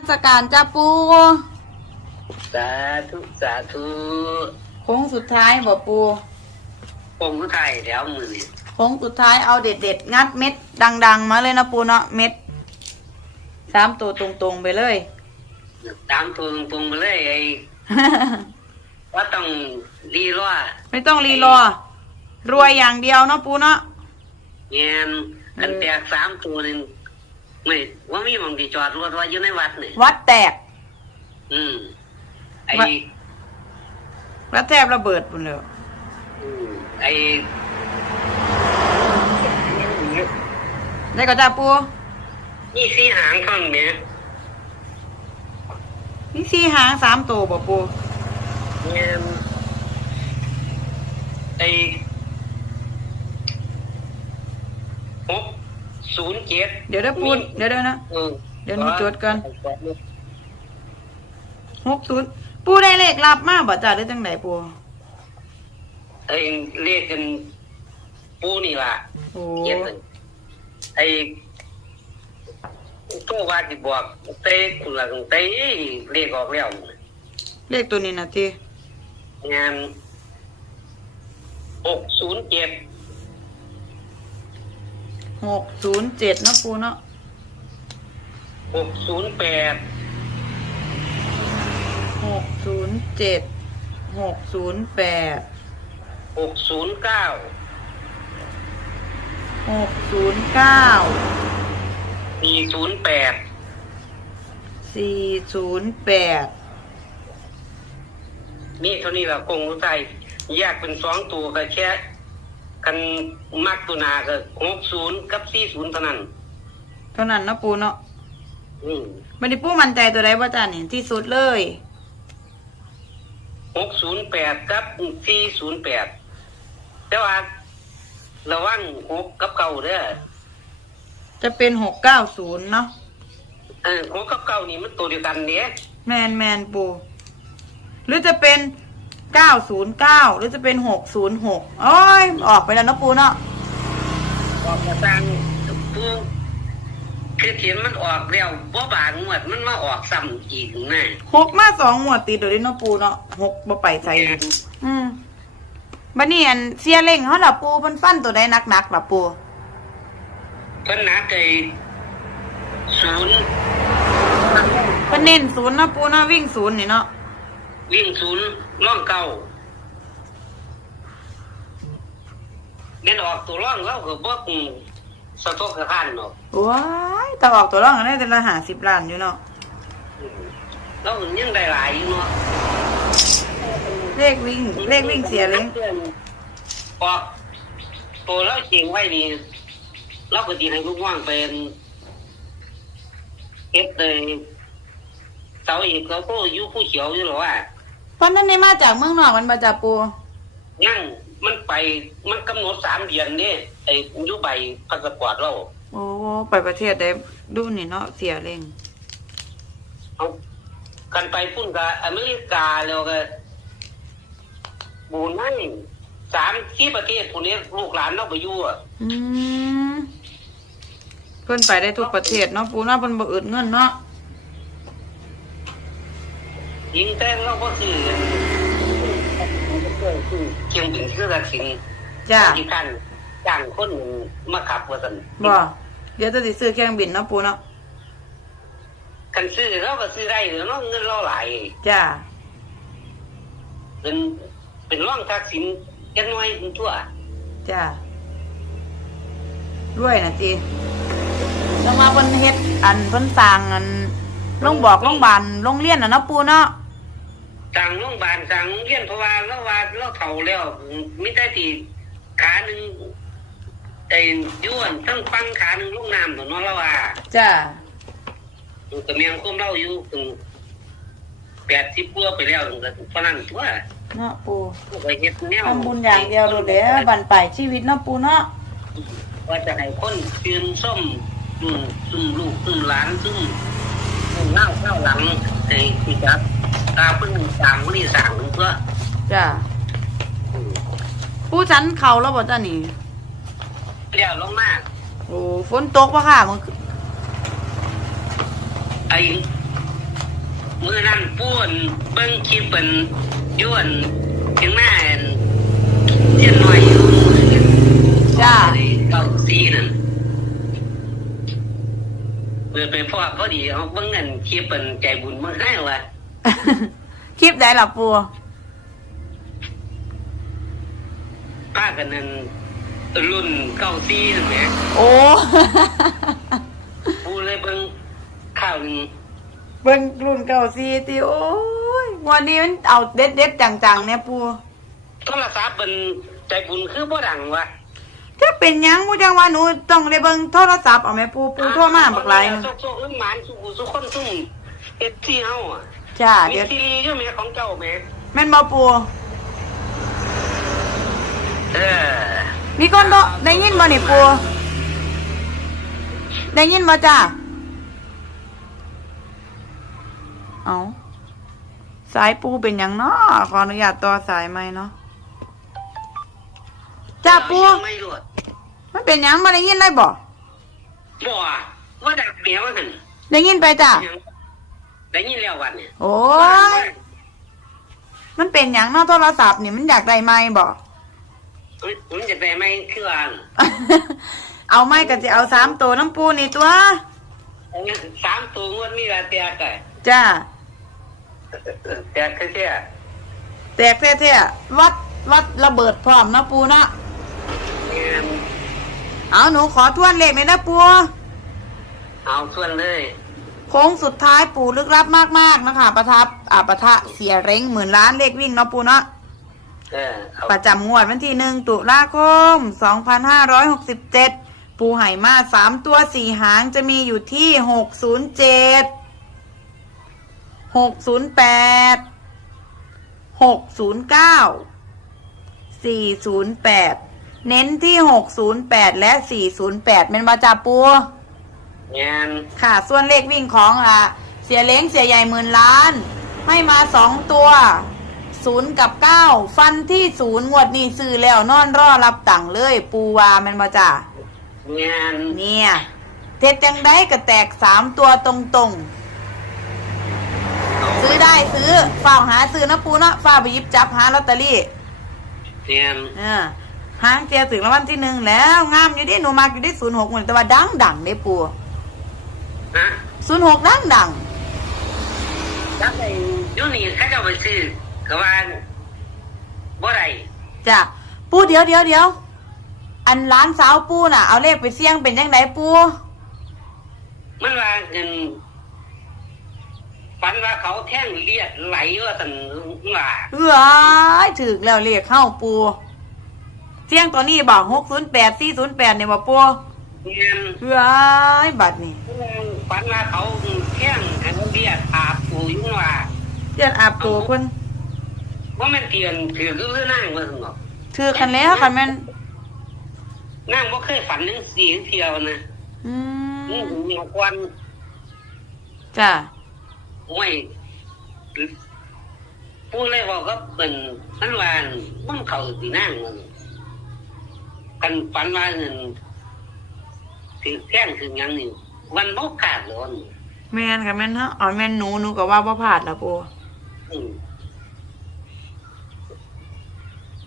ราชการจ้าปูสาธุสาธุโค้งสุดท้ายบ่ปูองค์ไทยแถวมือนี่โค้งสุดท้ายเอาเด็ดเด็ดๆงัดเม็ด ดัง ๆ มาเลยนะปูเนาะเม็ดสามตัวตรงๆไปเลย ตามตัวตรงๆไปเลยไอ้ว่าต้องรีรอไม่ต้องรีรอ รวยอย่างเดียวเนาะปูเนาะ เงี้ยอันแตกสามตัวนึง ไม่ว่ามีหมองที่จอดรถว่าอยู่ในวัดนี่วัดแตก อืมไอ้วัดแล้วแทบระเบิดปุ่นเลยอืมไอ้ได้ก็จ้าปูนี่สีหางข้างเนี่ยนี่สี่หางสามตัวบ่ปูเงี้ยไอ้หก ศูนย์เจ็ดเดี๋ยวได้ปูเดี๋ยวเดี๋ยวนะอืมเดี๋ยวหนูจดก่อนหกศูนย์ปูได้เลขลับมากบ่จ้าหรือจังไหนปูไอ้เรียกกันปูนี่ล่ะโอ้เย็นเลยไอ้ตัวว่าที่บอกเต้คุณละเต้เรียกออกแล้วเลขตัวนี้นะทีงานหกศูนย์เจ็ด หกศูนย์เจ็ดเนาะปูเนาะหกศูนย์แปดหกศูนย์เจ็ดหกศูนย์แปดหกศูนย์เก้าหกศูนย์เก้าสี่ศูนย์แปดสี่ศูนย์แปดนี่เท่านี้ละคงรู้ใจแยกเป็นสองตัวก็แค่ กันมักตัวหนาก็หกศูนย์กับสี่ศูนย์เท่านั้นเท่านั้นเนาะปูเนาะอืมบันนี้ปูมั่นใจตัวใดว่าจ้านี่ที่สุดเลยหกศูนย์แปดกับสี่ศูนย์แปดแต่ว่าระวังหกกับเก่าเด้อจะเป็นหกเก้าศูนย์เนาะเออหกกับเก่านี่มันตัวเดียวกันเนี่ยแมนแมนปูหรือจะเป็น เก้าศูนย์เก้าหรือจะเป็นหกศูนย์หกโอ้ย ออกไปแล้วเนาะปูเนาะออกมาสร้างผู้คือเขียนมันออกแล้วบ่บางงวดมันมาออกซ้ำอีกนะหกมาสองหมวดติดเดี๋ยวนี้เนาะปูเนาะหกบ่ไปใส่เลยอืมบันนี้อันเสียเล่งเขาล่ะปูมันฟันตัวใดนักนักๆล่ะปูเพิ่นนัดไอ้ศูนย์เพิ่นเน้นศูนย์เนาะปูเนาะวิ่งศูนย์นี่เนาะ วิ่งศูนย์ร่องเก่าเน้นออกตัวร่องแล้วก็บ่อืมสะทกสะท้านเนาะว้ายแต่ออกตัวร่องกันได้แต่ละหาสิบล้านอยู่เนาะอืมแล้วมันยังได้หลายอยู่เนาะเลขวิ่งเลขวิ่งเสียเล่งออกตัวแล้วเชียงไว้นี่เราก็ดีให้ลูกว่างเป็นเก็บเลยเสาอีกเราก็อยู่ผู้เขียวอยู่หรอว่า เพราะนั้นในมาจากเมืองนอกมันมาจากปูนั่งมันไปมันกำหนดสามเดือนนี่ไอ้อยุใบพาสปอร์ตเราโอ้ไปประเทศได้ดูนี่เนาะเสียเล่งเอากันไปพุ่นกับอเมริกาแล้วก็บูนั่นสามที่ประเทศพวกนี้ลูกหลานเราไปอยู่อะอืมเพิ่นไปได้ทุกประเทศเนาะปูเนาะเพิ่นบ่อึดเงินเนาะ ยิงแต่เราก็คือเชียงบินคือรักสิงจ้าที่ท่านจ้างคนมาขับว่าสันบ่เดี๋ยวจะสิซื้อเครื่องบินเนาะปูเนาะกันซื้อเราก็ซื้อได้เนาะเงินเราหลายจ้าเป็นเป็นร่องทักษิณแค่น้อยทั่วจ้าด้วยนะจีแล้วมาเพิ่นเฮ็ดอันเพิ่นสร้างอันโรงบอกโรงบาลโรงเรียนน่ะเนาะปูเนาะ สั่งโรงพยาบาลสั่งโรงเรียนเพราะว่าเราว่าเราเฒ่าแล้วมิได้ที่ขาหนึ่งไอ้ย้วนทั้งฟังขาหนึ่งลูกน้ำตัวเนาะเราว่าจ้าแต่เมียงคุ้มเราอยู่ถึงแปดสิบกว่าไปแล้วถึงก็เพราะนั้นทั่วเนาะปูไปเฮ็ดแนวทำบุญอย่างเดียวโดดเด้อบันปลายชีวิตเนาะปูเนาะว่าจะให้คนเตือนส้มอืมซุ่มลูกซุ่มหลานซุ่มซุ่มเล่าเล่าหลังไอ้ที่จับ ตาเพิ่งสร้างวันนี้สร้างเพื่อจ้าปูชั้นเขาแล้วบ่จ้านี่เรียวลงมากโอ้ฝนตกปะค่ะมันไอ้มือนั่นป้วนเบิ้งคลิปเป็นย้วนถึงหน้าอันเทียนหน่อยอยู่จ้าเก้าซีนั่นเปิดไปพ่อพอดีเอาเบิ้งเงินคลิปเป็นใจบุญเมื่อให้วะ คลิปใดล่ะปูป้ากันนั้นรุ่นเก้าซีนั่นแหละโอ้ ปูเลยเบิ้งข้าวหนึ่งเบิ่งรุ่นเก่าซีติโอ้ยวันนี้มันเอาเด็ดเด็ดๆจังๆเนี่ยปูโทรศัพท์เป็นใจบุญคือบ่ดังวะจะเป็นหยังมูจังว่าหนูต้องได้เบิ่งโทรศัพท์เอาแม่ปูปูโทรมาบักหลายนะโซกโซกอึ้งหมานสุกุสุคนซุ่มเอ็ดที่เฮาอะ จ้ามีเดี๋ยวซีรีส์อยู่แม่ของเจ้าแม่แม่นบ่ปูเออมีคนโทรได้ยินบ่นี่ปูได้ยินบ่จ้าเอาสายปูเป็นหยังเนาะขออนุญาตต่อสายไหมเนาะจ้าปูยังไม่รวดมันเป็นหยังบ่ได้ยินเลยบ่บ่ว่าดักเมียว่าหั่นได้ยินไปจ้า ได้ยินแล้ววันเนี่ยโอ้ยมันเป็นหยังเนาะโทรศัพท์นี่มันอยากได้ไหมบ่มันจะได้ไหมคือว่าเอาไหมก็จะเอาสามตัวน้ำปูนี่ตัวสามตัวงวดนี้ละเตียกะจ้า เตียคือเสียแตกแท้ๆวัดวัดระเบิดพร้อมนะปูนะเนี่ยเอาหนูขอทวนเลขเลยนะปูเอาส่วนเลย โค้งสุดท้ายปูลึกลับมากๆนะคะ ประทับอ่าประทะเสียเร้งหมื่นล้านเลขวิ่งเนาะปูเนาะเออเอาประจำงวดวันที่หนึ่งตุลาคม2567ปูไหมาสามตัวสี่หางจะมีอยู่ที่607 608 609 408เน้นที่608และ408เป็นบาจาปู งานค่ะ ส่วนเลขวิ่งของอะเสียเล้งเสียใหญ่หมื่นล้าน ให้มาสองตัวศูนย์กับเก้าฟันที่ศูนย์งวดนี้ซื้อแล้วนอนรอรับตังค์เลย ปูวาแมันมาจ้างานเนี่ยเท็ดจังได้ก็แตกสามตัวตรงๆ ซื้อได้ซื้อเฝ้าหาซื้อนะปูเนาะเฝ้าไปหยิบจับหาลอตเตอรี่งานเออหางเจียถึงรางวัลที่หนึ่งแล้วงามอยู่ดิหนูมากอยู่ที่ศูนย์หกเหมือนแต่ว่าดังดังๆเด้ปู ฮะศูนย์หกดังดังจักไอ้ยูนี่เขาเจะไปซื้อก็ว่าบ่ได้ๆจ้ะปูเดี๋ยวเดี๋ยวเดี๋ยวอันร้านสาวปูน่ะ เอาเลขไปเสี่ยงเป็นยังไงปูมันว่าเงินฝันว่าเขาแท่งเลียดไหลว่าสันว่าเอ้ยถึกแล้วเลขเข้าปูเสี่ยงตัวนี้บอกหกศูนย์แปดสี่ศูนย์แปดเนี่ยบอกปูงานเอ้ยบัตรนี่ ฝันว่าเขาแท่งอันเลียดอาบปูอยุ่งว่าเจียนอาบตัวคนว่ามันเตียนถือคือนั่งว่าสนบอกถือกันแล้วค่ะแม่นนั่งบ่เคยฝันนึงสีเที่ยวนะอืนี่มมีควันจ้ะห้วยพูดเลยว่าก็เป็นมันวานมันเขาสีนั่งมันกันฝันว่าเงินถือแท่งถือหยังนี่ วันบ่ขาดเลยวันแม่นค่ะแม่นฮะอ๋อแม่นหนูหนูก็ว่าบ่พลาดละปูอืม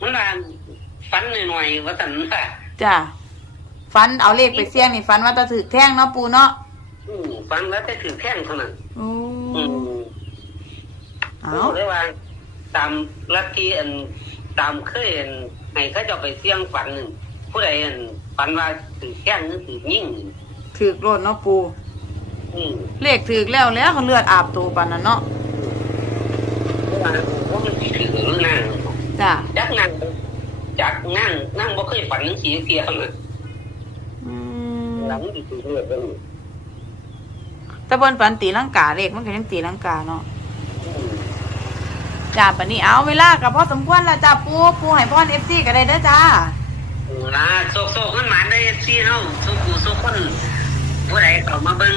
มันว่าฝันหน่อยๆว่าสันว่าจ้ะฟันเอาเลขไปเสี่ยงนี่ฟันว่าจะถือแท่งเนาะปูเนาะอืมฝันแล้วแต่ถือแท่งเท่านั้นโอ้อืมเอาเอาเลยว่า ตามลัทธิอันตามเคยอันให้เขาเจะไปเสี่ยงฝันนั่นผู้ใดอันฝันว่าถือแท่งหรือถือยิ่งนี่ ถือกโลดเนาะปู อืมเลขถือกแล้วแล้วเขาเลือดอาบตัวปานนั้นเนาะเพราะว่าว่ามันสิถือหรือนั่งจ้ะจักนั่งจักนั่งนั่งบ่เคยฝันหนังสีเสียนะอืมหลังสิถือเลือดกันแต่บนฝันตีลังกาเลขมันก็ยังตีลังกาเนาะจ้าปานนี้เอาเวลากับพอสมควรแล้วจ้าปูปูให้พ่อนเอฟซีก็ได้เด้อจ้าอ่าโซกโซกมันหมานได้ซีเฮาสุกูสุคน ผู้ใดเข้ามาเบิ่ง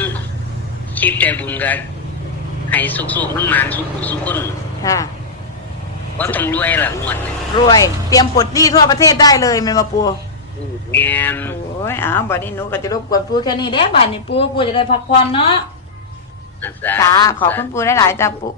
คลิปใจบุญก็ให้สุกสุกมันหมานสุกูสุคนค่ะ ว่าต้องรวยล่ะงวดนี้รวย เตรียมปลดหนี้ทั่วประเทศได้เลยแม่นมาปูอืมแม่นโอ้ยอ้าวบัดนี้หนูก็จะรบกวนปูแค่นี้เด้บัดนี้ปูปูจะได้พักผ่อนเนาะอะสจ้าขอบคุณปูหลายๆจ้าปู